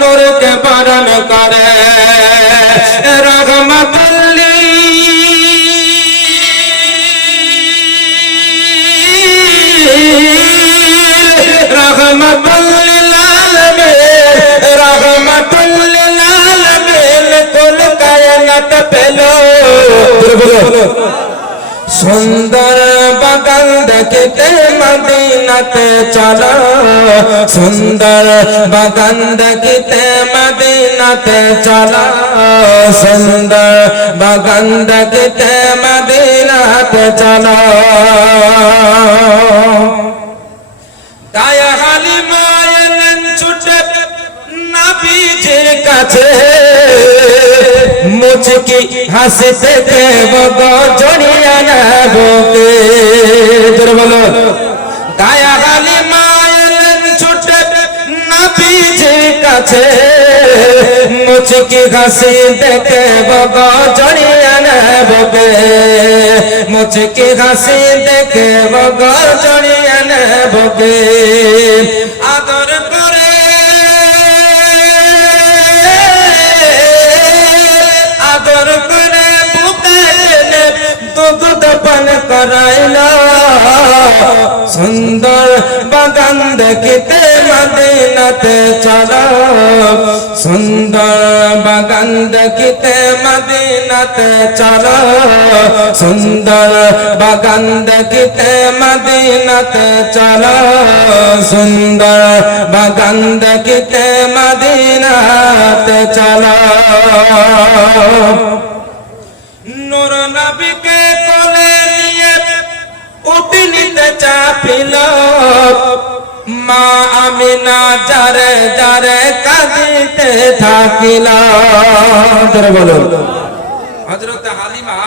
নূরকে বরণ করে। রহমতুল্লি রহমতুল্লিল রহমতুল্লিল কুল কায়নাত পেল। সুন্দর বাগান দেখতে মদিনাতে চলো। সুন্দর বাগান দেখতে মদিনাতে চলো। সুন্দর বাগান দেখতে মদিনাতে চলো। দায়া হালিমা এলেন ছুটে নবীজির কাছে। মুচকি হাসিতে দেব গো জড়িয়া নেবকে তোর বলো। দায়া হালিমা এলেন ছুটে নবীজির কাছে। মুচকি হাসি দেখে বগ জড়িয়া নেবকে মুচকি হাসি দেখে বগ জড়িয়া নেবকে আদর সুন্দর বাগান দেখিতে মদিনাতে চলো। সুন্দর বাগান দেখিতে মদিনাতে চলো। সুন্দর বাগান দেখিতে মদিনাতে চলো। সুন্দর বাগান দেখিতে মদিনাতে চলো। নূর নবীকে কোলে নিয়ে উঠি নিতে চাপিল মা আমিনা যারে যারে কাঁদিতে থাকিল। হযরত হালিমা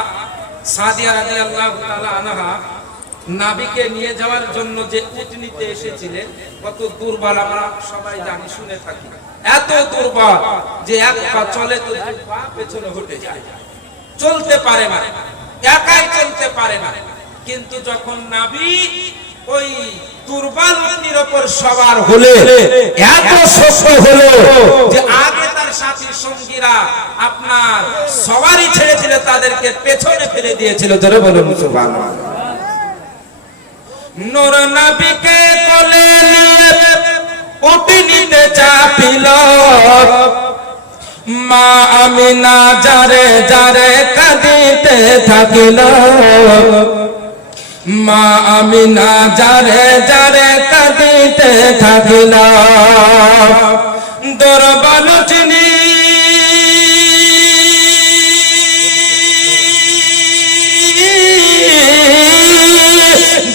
সাদিয়া তাআলা আনহা নাবিকে নিয়ে যাওয়ার জন্য যে এসেছিলেন, কত দুর্বল আমরা সবাই জানি, শুনে থাকি। এত দুর্বল যে এক পা চলে তো পা পেছনে হটে যায়। চলতে পারে না, একাই চলতে পারে না। কিন্তু যখন নাবি ওই দুর্বল উটনির উপর সবার হলে এত শক্ত হলো যে আগে তার সাথী সঙ্গীরা আপনার সবারই ছেড়েছিল তাদেরকে পেছনে ফেলে দিয়েছিল। ধরে বলুন সুবহানাল্লাহ নূর নবীকে কোলে নিয়ে উঠি নিতে চাপিল। মা আমিনা যারে যারে কাঁদিতে থাকিল। মা আমিনা যারে যারে কাঁদিতে থাকিল দরবাল চিনি।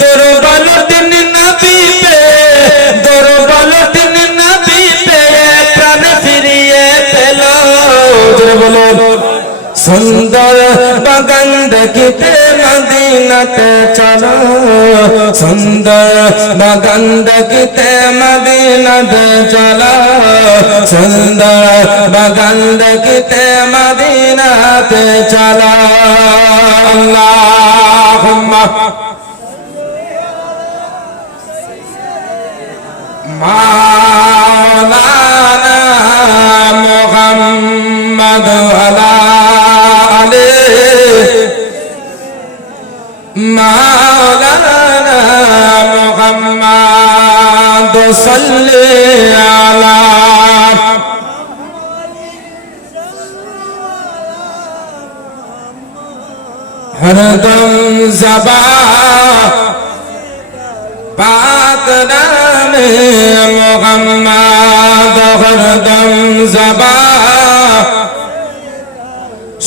দরবাল দিন নবী পে দরবাল দিন নবী পে প্রাণ ফিরিয়ে পেল বলুন। সুন্দর বাগান দেখিতে মদিনাতে চলো। সুন্দর বাগান দেখিতে মদিনাতে চলো। সুন্দর বাগান দেখিতে মদিনাতে চলো। আল্লাহুম্মা। মাওলানা মুহাম্মদ আলা مولانا محمد صل على ہر دم زبا بات نام محمد ہر دم زبا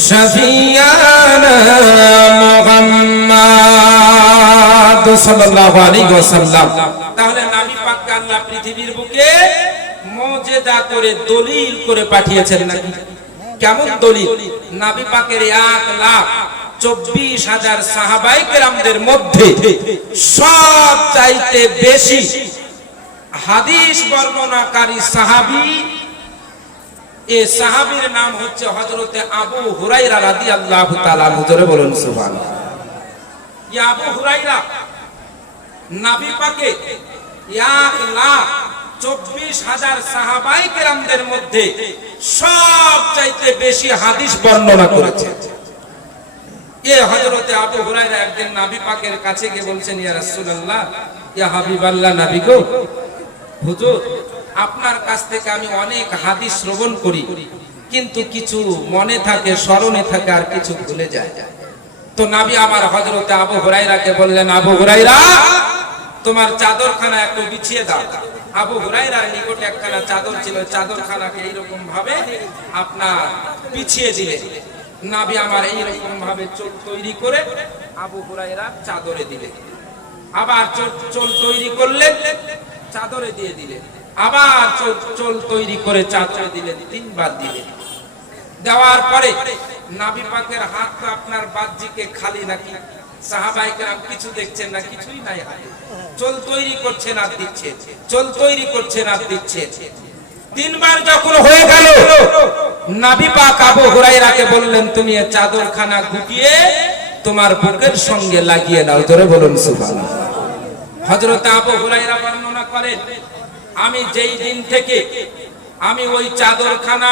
شفیان محمد মোহাম্মদ সাল্লাল্লাহু আলাইহি আল্লাহ মধ্যে সব চাইতে বেশি হাদিস বর্ণনাকারী সাহাবি, এ সাহাবীর নাম হচ্ছে হযরতে আবু হুরাইরা রাদিয়াল্লাহু তাআলা হুজুরে বলুন ইয়া আবু হুরাইরা নবী পাকে এক লাখ চব্বিশ হাজার সাহাবাই কেরামদের মধ্যে সব চাইতে বেশি হাদিস বর্ণনা করেছে। কাছে গিয়ে বলছেন আপনার কাছ থেকে আমি অনেক হাদিস করি, কিন্তু কিছু মনে থাকে, স্মরণে থাকে আর কিছু ভুলে যায় তো নাবি আমার হজরতে আবু হুরাইরাকে বললেন, আবু হুরাইরা তোমার চাদরখানা একটু বিছিয়ে দাও। আবু হুরাইরার নিকটে একখানা চাদর ছিল, চাদরখানাকে এইরকম ভাবে আপনার পিছিয়ে দিলে নাবি আমার এইরকম ভাবে চোখ তৈরি করে আবু হুরাইরা চাদরে দিলে আবার চোল তৈরি করলেন, চাদরে দিয়ে দিলেন। আবার চোল তৈরি করে চাদরে দিলেন, তিনবার দিলেন। দেওয়ার পরে নাবি পাকের হাত তো আপনার বাহ্যিকে খালি নাকি? চাদরখানা গুটিয়ে তোমার বুকের সঙ্গে লাগিয়ে নাও। জোরে বলুন, সুবহানাল্লাহ। আবু হুরাইরা বর্ণনা করেন, আমি যেই দিন থেকে আমি ওই চাদরখানা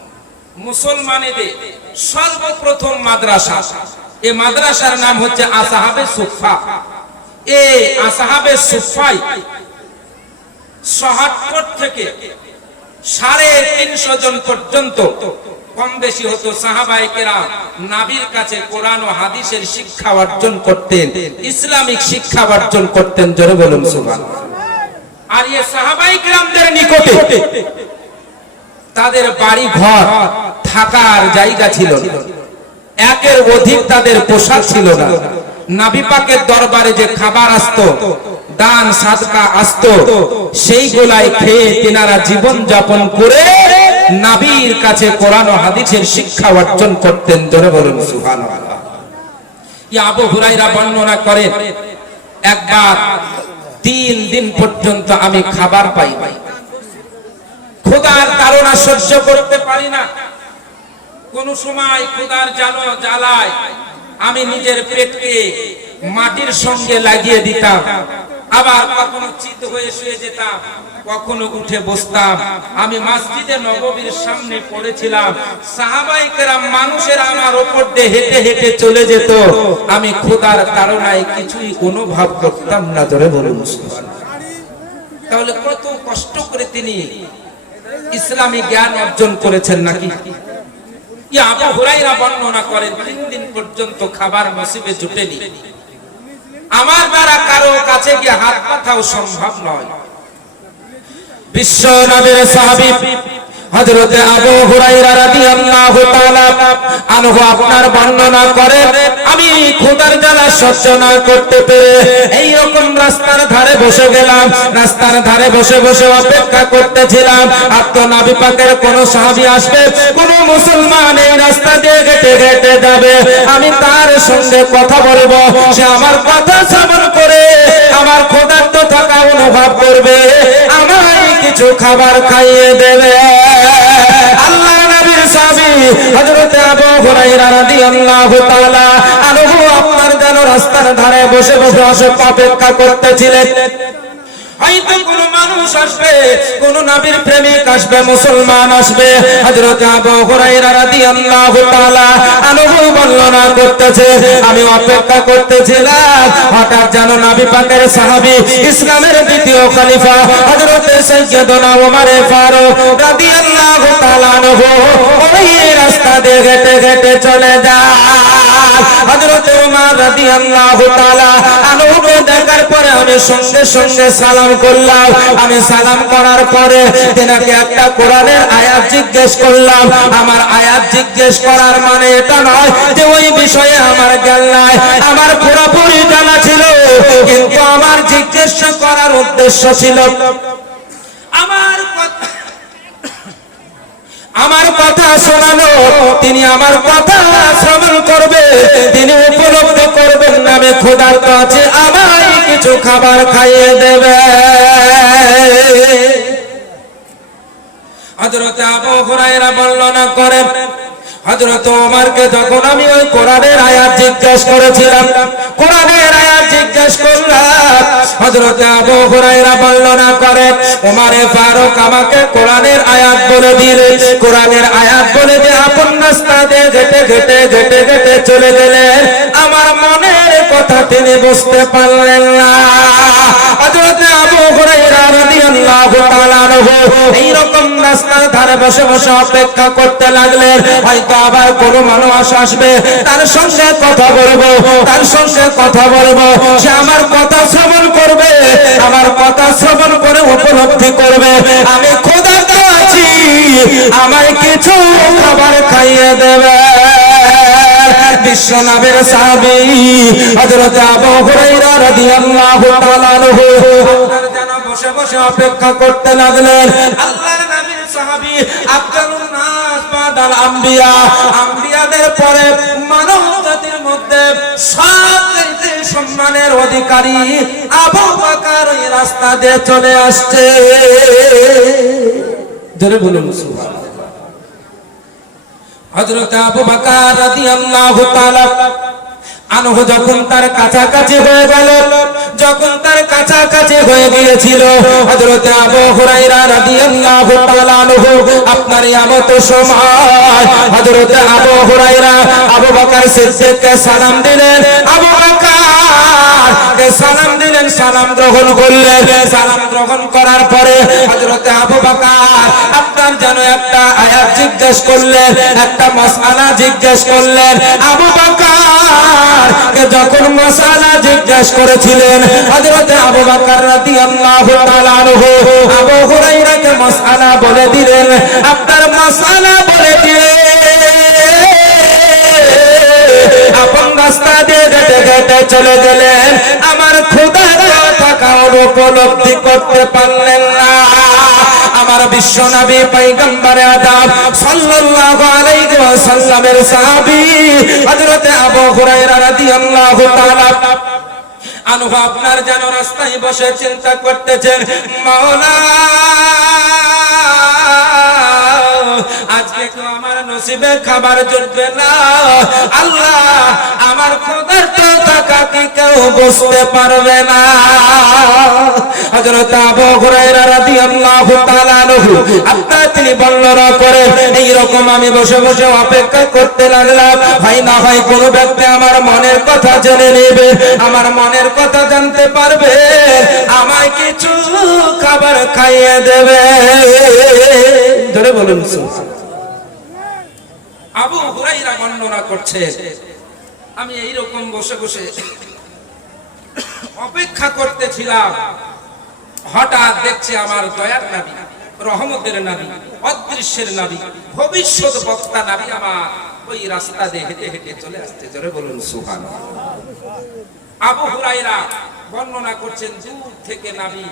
মুসলমানেদের সর্বপ্রথম মাদ্রাসা। এই মাদ্রাসার নাম হচ্ছে আসহাবে সুফা আসহাবে সুফাই থেকে সাড়ে তিনশো জন পর্যন্ত কম বেশি হতো সাহাবাই কেরাম নাবির কাছে কোরআন ও হাদিসের শিক্ষা অর্জন করতেন, ইসলামিক শিক্ষা অর্জন করতেন, জোরে বলুন আর সাহাবাই কেরামদের নিকটে তাদের বাড়ি ঘর থাকার জায়গা ছিল। একের অধিক তাদের পোশাক ছিল না। নাবি পাকের দরবারে যে খাবার আসতো, দান, সাদকা আসতো সেই গোলায় খেয়ে তেনারা জীবন যাপন করে নাবির কাছে কোরআন হাদিসের শিক্ষা অর্জন করতেন। জোরে বলুন, সুবহানাল্লাহ। আবু হুরাইরা বর্ণনা করেন একবার তিন দিন পর্যন্ত আমি খাবার পাই খোদার তাড়না সহ্য করতে পারি না। কোন সময় খোদার জানো জ্বালায়, আমি নিজের পেটকে মাটির সঙ্গে লাগিয়ে দিতাম। আবার কখনো চিত হয়ে শুয়ে যেতাম, কখনো উঠে বসতাম। আমি মসজিদে নববীর সামনে পড়েছিলাম। সাহাবাই কেরাম মানুষের আমার ওপর দিয়ে হেঁটে হেঁটে চলে যেত। আমি খোদার তাড়নায় কিছুই অনুভব করতাম না, ধরে বলে মুসলমান। তাহলে কত কষ্ট করে তিনি ইসলামী জ্ঞান অর্জন করেছেন নাকি? ইয়া আবু হুরাইরা বর্ণনা করেন, তিন দিন পর্যন্ত খাবার নসিবে জুটেনি। আমার দ্বারা কারও কাছে গিয়ে হাত পাঠাও সম্ভব নয়। বিশ্ব নবীর সাহাবী হযরতে আবু হুরায়রা রাদিয়াল্লাহু তাআলা আনহু আপনার বর্ণনা করেন আমি খোদার জ্বালা সহ্য না করতে পেরে এই রকম রাস্তার ধারে বসে গেলাম, রাস্তার ধারে বসে বসে অপেক্ষা করতেছিলাম। আর তো নবী পাকের কোন সাহাবী আসবে, কোন মুসলমান এই রাস্তা দিয়ে হেঁটে হেঁটে যাবে। আমি তার সঙ্গে কথা বলব, সে আমার কথা শ্রবণ করে, আমার খোদার তো থাকা অনুভব করবে, আমায় কিছু খাবার খাইয়ে দেবে। হযরত আবু হুরায়রা রাদিয়াল্লাহু তাআলা আনহু আপনার যেন রাস্তার ধারে বসে বসে অপেক্ষা করতেছিলেন। হয়তো কোন আসবে, কোন নবীর প্রেমিক আসবে, মুসলমান আসবে। হযরত আবু হুরায়রা রাদিয়াল্লাহু তাআলা বর্ণনা করতেছে, আমি অপেক্ষা করতেছিলাম, হঠাৎ যেন নবী পাকের সাহাবী ইসলামের দ্বিতীয় খলিফা হযরত সাইয়্যিদনা ওমর ফারুক রাদিয়াল্লাহু তাআলা রাস্তা দিয়ে হেঁটে হেঁটে চলে যায়। হযরত ওমর রাদিয়াল্লাহু তাআলা দেখার পরে আমি সঙ্গে সঙ্গে সালাম করলাম আমি সালাম করার পরে তেনাকে একটা কোরআনের আয়াত জিজ্ঞেস করলাম। আমার আয়াত জিজ্ঞেস করার মানে এটা নয় যে ওই বিষয়ে আমার জ্ঞান নাই। আমার পুরোপুরি জানা ছিল, কিন্তু আমার জিজ্ঞেস করার উদ্দেশ্য ছিল আমার কথা শোনানো তিনি আমার কথা শ্রবণ করবে, তিনি উপলব্ধি করবেন নামে খোদার কাছে আমায় কিছু খাবার খাইয়ে দেবে। হজরতে আবু হুরায়রা বর্ণনা করেন। হজরত ওমরকে যখন আমি ওই কোরআনের আয়াত জিজ্ঞেস করেছিলাম, কোরআনের হজরতে আবু হুরায়রা বর্ণনা করেন ওমরে ফারুক আমাকে কোরআনের আয়াত বলে দিলে। কোরআনের আয়াত বলে যে আপন রাস্তা দিয়ে ঘেটে ঘেটে ঘেটে চলে গেলেন। আমার মনের কথা তিনি বুঝতে পারলেন না। হজরতে আবু হুরায়রা রাদিয়াল্লাহু ধারে বসে বসে অপেক্ষা করতে হয়তো আবার কোনো মানুষ আসবে। কথা বলব কথা বলব। সে আমার কথা শ্রবণ করবে, আমার কথা শ্রবণ করে উপলব্ধি করবে। আমি খোদা আছি, আমায় কিছু খাবার খাইয়ে দেবে। বিশ্বনবের সাহাবী হযরত আবু হুরায়রা রাদিয়াল্লাহু তাআলা আনহু বসে বসে অপেক্ষা করতে লাগলেন। আল্লাহর নবীর সাহাবী আফজালুন নাস বাদাল আম্বিয়া। আম্বিয়াদের পরে মানব জাতির মধ্যে সবচেয়ে সম্মানের অধিকারী আবু বকর এই রাস্তা দিয়ে চলে আসছে। জোরে বলুন, সুবহানাল্লাহ। হযরত আবু বকর রাদিয়াল্লাহু তাআলা আনহু যখন তার কাছাকাছি হয়ে গেল, যখন তার কাছাকাছি হয়ে গিয়েছিল, হযরত আবু আপনার আমত সময়, হযরত আবু আবু বকর সালাম দিলেন। আবু বকর সালাম দিলেন, সালাম গ্রহণ করলেন। সালাম গ্রহণ করার পরে আবু বকর আপনার যেন একটা আয়াত জিজ্ঞেস করলেন, একটা মাসআলা জিজ্ঞেস করলেন। আবু বকর যখন মাসআলা জিজ্ঞেস করেছিলেন, হযরত আবু বকর রাদিয়াল্লাহু তাআলা আনহু আবু হুরায়রাকে বলে দিলেন। আপনার মাসআলা বলে দিলেন। আপন রাস্তা দিয়ে হেঁটে হেঁটে চলে গেলেন। আমার ক্ষুদার কথা উপলব্ধি করতে পারলেন না। আমার বিশ্ব নবী পয়গম্বরে আদম সাল্লাল্লাহু আলাইহি ওয়াসাল্লামের সাহাবী হযরত আবু হুরায়রা রাদিয়াল্লাহু তাআলা যেন রাস্তায় বসে চিন্তা করতেছেন আজকে তো আমার নসিবে খাবার জুটবে না। আল্লাহ, আমার তো টাকা কি কেউ বুঝতে পারবে না। তিনি এই রকম আমি বসে বসে অপেক্ষা করতে লাগলাম। হয় না হয় কোনো ব্যক্তি আমার মনের কথা জেনে নেবে। আমার মনের কথা জানতে পারবে, আমায় কিছু খাবার খাইয়ে দেবে। ধরে বলুন আবু হুরাইরা বর্ণনা করছে, আমি এই রকম বসে বসে অপেক্ষা করতেছিলাম। হঠাৎ দেখছি আমার দয়ার নাবি, রহমতের নাবি, অদৃশ্যের নাবি, ভবিষ্যৎ বক্তা নাবি আমার ওই রাস্তা দিয়ে হেঁটে হেঁটে চলে আসতে জোরে বলুন সুহান আবু হুরাইরা বর্ণনা করছেন, দূর থেকে নাবি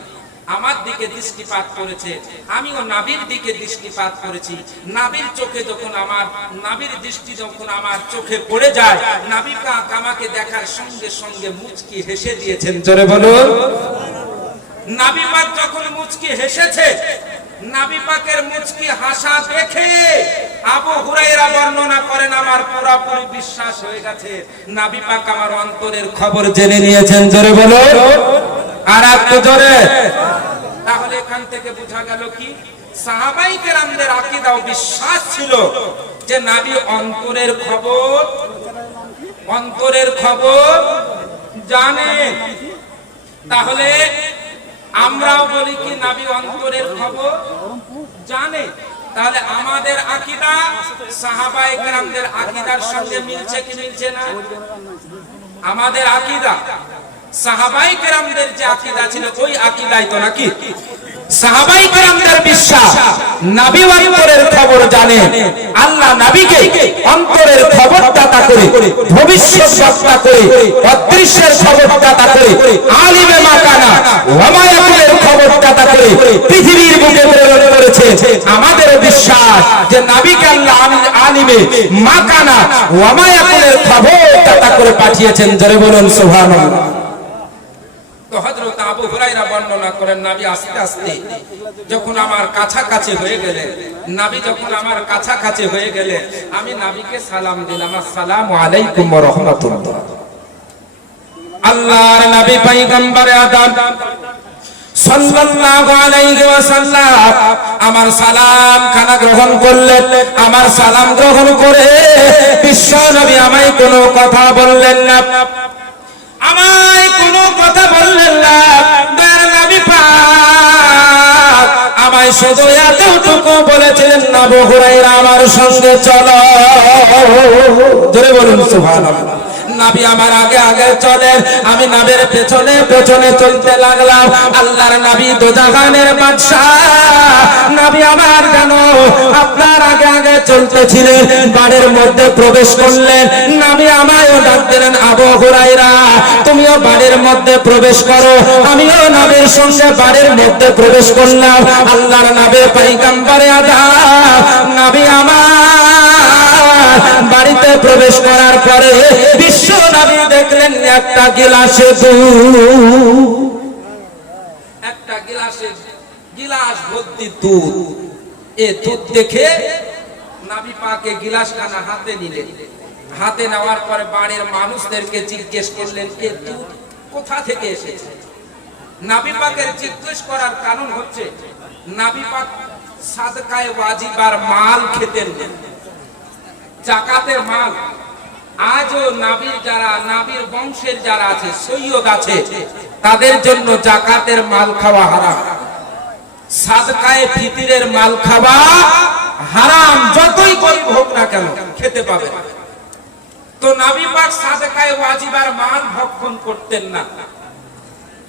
আমার দিকে দৃষ্টিপাত করেছে, আমিও নাবির দিকে দৃষ্টিপাত করেছি। নাবির চোখে যখন আমার, নাবির দৃষ্টি যখন আমার চোখে পড়ে যায়, নাবি পাক আমাকে দেখার সঙ্গে সঙ্গে মুচকি হেসে দিয়েছেন, জোরে বলুন। নাবি পাক যখন মুচকি হেসেছে, নাবি পাকের মুচকি হাসা দেখে আবু হুরাইরা বর্ণনা করেন, আমার পুরোপুরি বিশ্বাস হয়ে গেছে। নাবি পাক আমার অন্তরের খবর জেনে নিয়েছেন। জোরে বলো। আর একটু জোরে। তাহলে এখান থেকে বোঝা গেল কি? সাহাবাই কেরামদের আকীদা ও বিশ্বাস ছিল যে নাবি অন্তরের খবর অন্তরের খবর জানে। তাহলে আমরাও বলি কি, নাবি অন্তরের খবর জানে। তাহলে আমাদের আকিদা সাহাবাই গ্রামদের আকিদার সঙ্গে মিলছে কি মিলছে না? আমাদের আকিদা সাহাবাই কেরামদের যে আকিদা ছিল, ওই আকিদাই তো নাকি? সাহাবাই কেরামদের বিশ্বাস, নবী অন্তরের খবর জানে, আল্লাহ নবীকে অন্তরের খবর দাতা করে, ভবিষ্যৎ বক্তা করে, অদৃশ্যের খবর দাতা করে, আলিমে মাকানা ওয়ামায়াকুলের খবর দাতা করে, পৃথিবীর বুকে প্রেরণ করেছে। আমাদের বিশ্বাস যে নাবিকে আল্লাহ আলি- আলিমে মাকানা ওয়ামায়াকুলের খবর দাতা করে পাঠিয়েছেন। জোরে বলুন, সুবহানাল্লাহ। তো হযরত আবু হুরায়রা বর্ণনা করেন, নবী আস্তে আস্তে যখন আমার কাছাকাছি হয়ে গেলেন নবী যখন আমার কাছাকাছি হয়ে গেলেন আমি নবীকে সালাম দিলাম, আসসালামু আলাইকুম ওয়া রাহমাতুল্লাহ। আল্লাহর নবী পয়গম্বরে আদম সাল্লাল্লাহু আলাইহি ওয়াসাল্লাম আমার সালাম খানা গ্রহণ করলেন। আমার সালাম গ্রহণ করে বিশ্ব নবী আমায় কোনো কথা বললেন না। আমায় কোনো কথা বললেন না। দয়ার নবী পাক। আমায় শুধু এতটুকু বলেছিলেন, না বহুরাইরা আমার সঙ্গে চলো। ধরে বলুন, সুবহানাল্লাহ। নাবি আমার আগে আগে চলে। আমি নাবের পেছনে পেছনে চলতে লাগলাম। আল্লাহর নাবি দোজাহানের বাদশাহ। নাবি আমার জানো আপনার আগে আগে চলতেছিলেন? বাড়ির মধ্যে প্রবেশ করলেন। নাবি আমায়ও ডাক দিলেন, আবু হুরাইরা তুমিও বাড়ির মধ্যে প্রবেশ করো। আমিও নাবের সঙ্গে বাড়ির মধ্যে প্রবেশ করলাম। আল্লাহর নাবে পাইগাম্বারে আদা। নাবি আমার বাড়িতে প্রবেশ করার পরে বিশ্ব নবী দেখলেন একটা গিলাসে একটা গিলাসে গিলাস ভর্তি দুধ। এ দুধ দেখে নাবি পাকে গিলাস খানা হাতে নিলেন। হাতে নেওয়ার পরে বাড়ির মানুষদেরকে জিজ্ঞেস করলেন, এ দুধ কোথা থেকে এসেছে? জিজ্ঞেস করার কারণ হচ্ছে মাল খেতেন। জাকাতের মাল। আজও নাবির যারা, নাবির বংশের যারা আছে, সৈয়দ আছে, তাদের জন্য জাকাতের মাল খাওয়া হারাম। সাদকায়ে ফিতিরের মাল খাওয়া হারাম, যতই গরিব হোক না কেন, খেতে পাবে তো নাবি পাক সাদকায়ে ওয়াজিবার মাল ভক্ষণ করতেন না।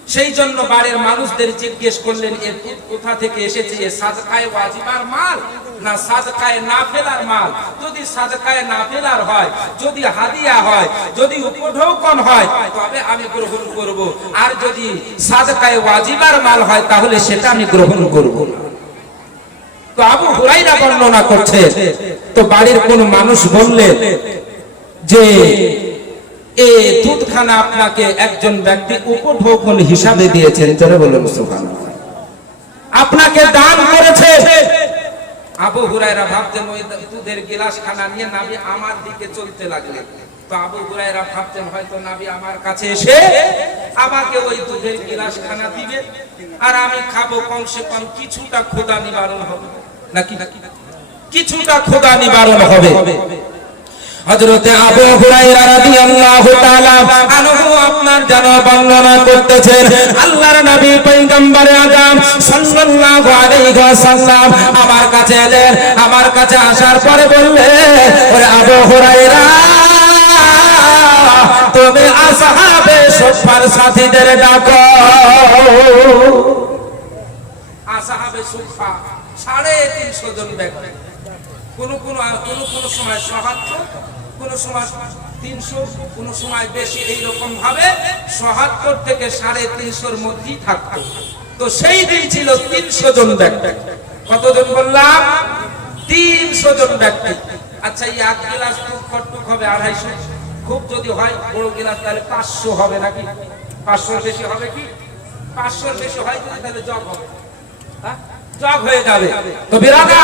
সেই জন্য বাড়ির মানুষদের জিজ্ঞেস করলেন এর কোথা থেকে এসেছে? এ সাদকায়ে ওয়াজিবার মাল না সাদকায়ে নাফিলার মাল? যদি সাদকায়ে নাফিলার হয়, যদি হাদিয়া হয়, যদি উপঢৌকন হয়, তবে আমি গ্রহণ করব। আর যদি সাদকায়ে ওয়াজিবার মাল হয়, তাহলে সেটা আমি গ্রহণ করব না। তো আবু হুরাইরা বর্ণনা করছে, তো বাড়ির কোন মানুষ বললেন যে দুধখানা আপনাকে একজন ব্যক্তি উপঢৌকন হিসাবে দিয়েছেন। জোরে বলুন, সুবহানাল্লাহ। আপনাকে দান করেছে। আবু হুরায়রা ভাবতেন ওই দুধের গিলাস খানা নিয়ে নাবি আমার দিকে চলতে লাগলেন তো আবু হুরায়রা ভাবতেন হয়তো নাবি আমার কাছে এসে আমাকে ওই দুধের গিলাস খানা দিবে আর আমি খাব কমসে কম কিছুটা ক্ষুধা নিবারণ হবে। নাকি? কিছুটা ক্ষুধা নিবারণ হবে। হযরতে আবু হুরায়রা রাদিয়াল্লাহু তাআলা আনহু আপনার যেন বর্ণনা করতেছেন, আল্লাহর নবী পয়গম্বরে আদম সাল্লাল্লাহু আলাইহি ওয়াসাল্লাম আমার কাছে এলেন, আমার কাছে আসার পরে বললেন, ওরে আবু হুরায়রা, তুমি আসহাবে সুফার সাথীদের ডাকো। আসহাবে সুফা সাড়ে তিনশো জন ব্যক্তি কোন কোন কোন কোন সময় সহাত্তর, কোন সময় তিনশো, কোনো সময় বেশি এইরকম ভাবে সহাত্তর থেকে সাড়ে তিনশোর মধ্যেই থাকতো। তো সেই দিন ছিল তিনশো জন ব্যক্তি। কতজন বললাম? তিনশো জন ব্যক্তি। আচ্ছা এই এক গিলাস দুধ কটুক হবে আড়াইশো। খুব যদি হয়, বড় গিলাস তাহলে পাঁচশো হবে নাকি? পাঁচশোর বেশি হবে কি? পাঁচশোর বেশি হয় যদি তাহলে জব হবে। হ্যাঁ? জগ হয়ে যাবে। তো বিরাদা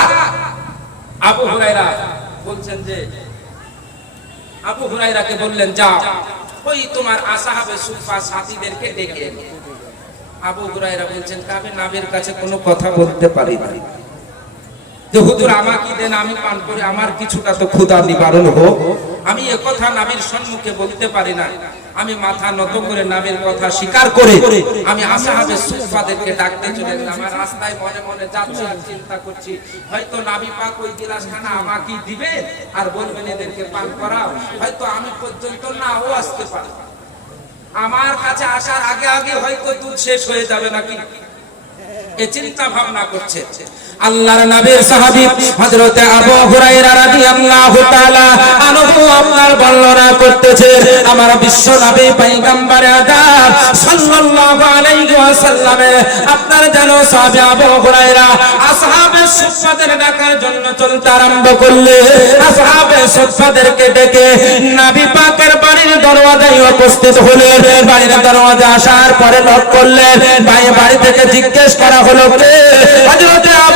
আবু হুরাইরা বলছেন যে, আবু হুরাইরাকে বললেন, যাও, ওই তোমার আসাহাবে সুফা সাথীদেরকে ডেকে। আবু হুরাইরা বলছেন, কাবে নাবের কাছে কোনো কথা বলতে পারি না যে হুজুর আমাকে দেন, আমি পান করি, আমার কিছুটা তো ক্ষুধা নিবারণ হোক আমি একথা নামের সম্মুখে বলতে পারি না। আমি মাথা নত করে নামের কথা স্বীকার করে আমি আসাহাবে সুফাদেরকে ডাকতে চলে গেলাম। রাস্তায় মনে মনে যাচ্ছি আর চিন্তা করছি, হয়তো নাবি পাক ওই গিলাসখানা আমাকে দিবে আর বলবেন এদেরকে পান করাও। হয়তো আমি পর্যন্ত নাও আসতে পারি আমার কাছে আসার আগে আগে হয়তো দুধ শেষ হয়ে যাবে নাকি? এ চিন্তা ভাবনা করছে। আল্লাহর নবীর সাহাবী হযরতে আবু হুরায়রা রাদিয়াল্লাহু তাআলা আনহু আপনার বর্ণনা করতেছে, আমার বিশ্ব নবী পয়গম্বর আদম সাল্লাল্লাহু আলাইহি ওয়াসাল্লামে আপনার যেন সাহাবী আবু হুরায়রা আসহাবে সুফাদের ডাকার জন্য চলতে আরম্ভ করলে, আসহাবে সুফাদেরকে ডেকে নবী পাকের বাড়ির দরওয়াজায় উপস্থিত হলেন। বাড়ির দরওয়াজা আসার পরে লক করলেন। ভাই, বাড়ি থেকে জিজ্ঞেস করা হলো, কে? হযরতে আবু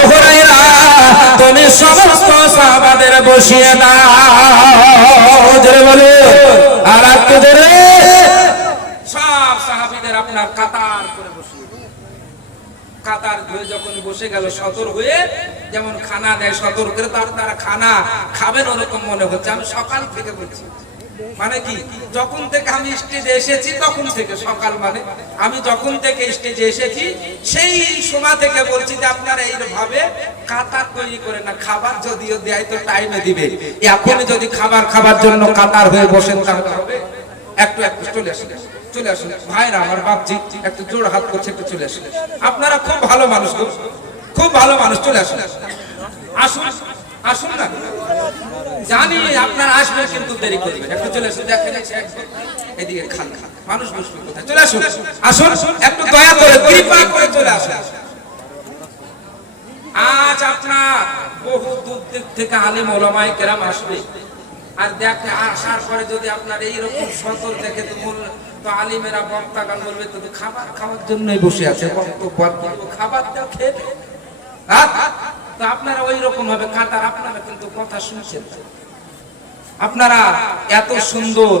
সমস্ত সাহাবাদের বসিয়ে দাও। জোরে বলে। আর একটু জোরে। সব সাহাবীদের আপনার কাতার করে বসিয়ে কাতার ধরে যখন বসে গেল সতর হয়ে, যেমন খানা দেয় সতর করে, তার তারা খানা খাবেন, ওরকম মনে হচ্ছে। আমি সকাল থেকে বলছি। মানে কি? যখন থেকে আমি স্টেজে এসেছি, তখন থেকে সকাল মানে। আমি যখন থেকে স্টেজে এসেছি, সেই সময় থেকে বলছি যে আপনারা এইভাবে কাতার তৈরি করে না, খাবার যদিও দেয় তো টাইমে দিবে। এখনই যদি খাবার খাবার জন্য কাতার হয়ে বসেন তাহলে হবে। একটু একটু, চলে আসুন চলে আসুন। ভাইরা আমার বাপজি, একটু জোর হাত করছে, একটু চলে আসুন। আপনারা খুব ভালো মানুষ খুব ভালো মানুষ, চলে আসুন। আসুন। আসুন না। জানি আপনারা আসবেন কিন্তু দেরি করবেন। একটু চলে আসুন, দেখেন এদিকে খান খান। মানুষ বসবে কোথায়? চলে আসুন। আসুন, একটু দয়া করে, কৃপা করে চলে আসুন। আজ আপনার বহু দূর দিক থেকে আলিম ওলামায়ে কেরাম আসবে। আর দেখে, আসার পরে যদি আপনার এইরকম সতর থেকে তো তো আলিমেরা বক্তাগান বলবে তো খাবার খাওয়ার জন্যই বসে আছে, বক্তব্য খাবার দাও খেয়ে? তো আপনারা ওই রকম ভাবে কাতার আপনারা কিন্তু কথা শুনছেন। আপনারা এত সুন্দর